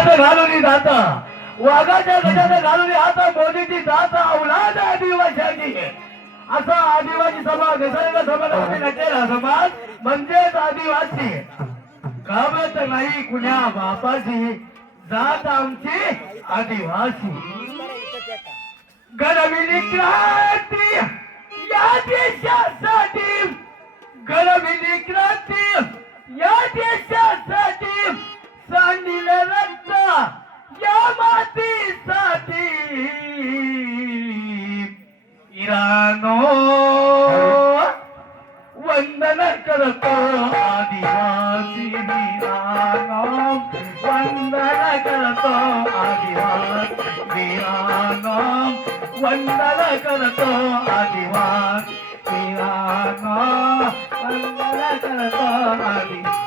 गजात घालून जाता. वाघाच्या गजात घालून आता मोदीची जाता. औलाद आदिवासी असा आदिवासी समाज निसर्ग समाजामध्ये नटलेला समाज म्हणजेच आदिवासी. घाबरत नाही कुण्या बापाची जात आमची आदिवासी. गरविली क्रांती या देशासाठी. गरविली क्रांती या देशासाठी. वंदन करतो आदिवासी वीरानो वंदन करतो आदिवासी वीरानो वंदन करतो आदिवासी वीरानो वंदन करतो आदिवासी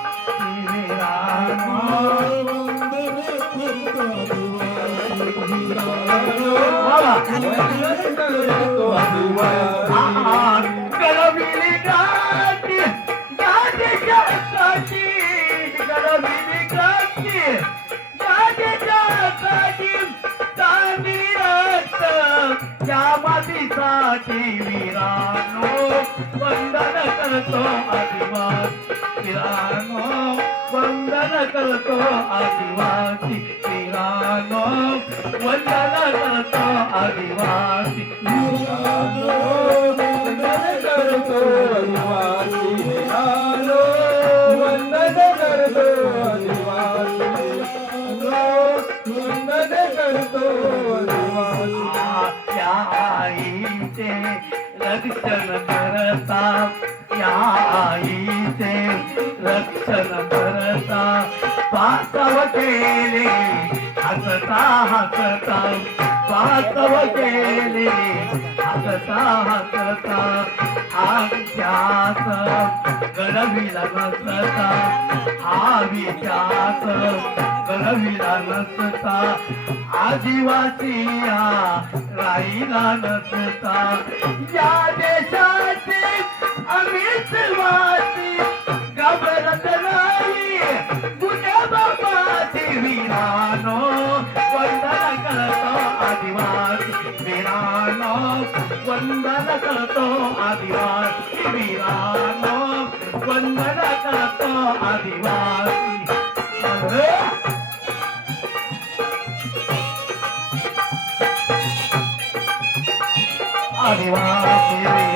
मातीसाठी वीरानो वंदन करतो आदिवासी वीरानो वंदन करतो आदिवासी वीरानो वंदन करतो आदिवासी वीरानो या आईचे रक्षण करता. या आईचे रक्षण करता. पाचव केले हसता हसता. पाचव केले हसता हसता. आख्यास गडविला नसता हा विचार गडविला नसता आदिवासी राहिला नसता या देशाचे अमित वासी घाबरत नाही गुन्ह्या बापाची वीरानो वंदन करतो आदिवासी विरानो वंदन करतो आदिवासी विरानो वंदन करतो आदिवासी ஆதிவாசி